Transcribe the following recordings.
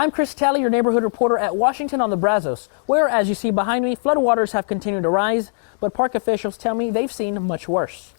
I'm KXXV, your neighborhood reporter at Washington on the Brazos, where, as you see behind me, floodwaters have continued to rise, but park officials tell me they've seen much worse.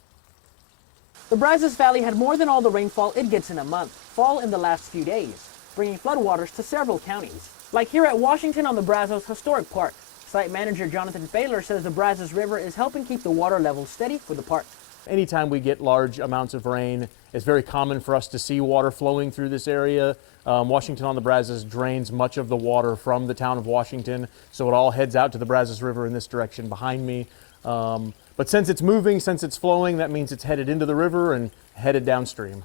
The Brazos Valley had more than all the rainfall it gets in a month fall in the last few days, bringing floodwaters to several counties, like here at Washington on the Brazos Historic Park. Site manager Jonathan Baylor says the Brazos River is helping keep the water level steady for the park. Anytime we get large amounts of rain, it's very common for us to see water flowing through this area. Washington on the Brazos drains much of the water from the town of Washington, so it all heads out to the Brazos River in this direction behind me. But since it's moving, since it's flowing, that means it's headed into the river and headed downstream.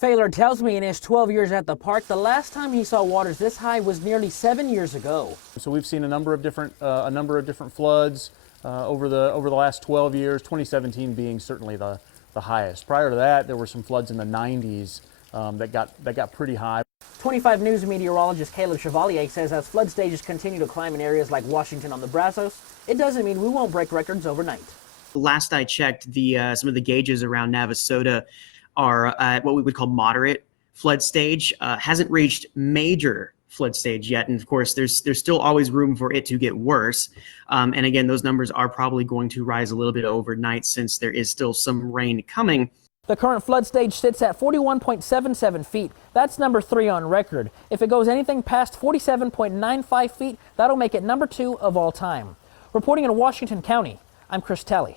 Baylor tells me in his 12 years at the park, the last time he saw waters this high was nearly 7 years ago. So we've seen a number of different floods over the last 12 years. 2017 being certainly the highest. Prior to that, there were some floods in the 90s that got pretty high. 25 News meteorologist Caleb Chevalier says as flood stages continue to climb in areas like Washington on the Brazos, it doesn't mean we won't break records overnight. Last I checked, some of the gauges around Navasota are at what we would call moderate flood stage. Hasn't reached major flood stage yet, and of course there's still always room for it to get worse. And again, those numbers are probably going to rise a little bit overnight since there is still some rain coming. The current flood stage sits at 41.77 feet. That's number 3 on record. If it goes anything past 47.95 feet, that'll make it number 2 of all time. Reporting in Washington County, I'm KXXV.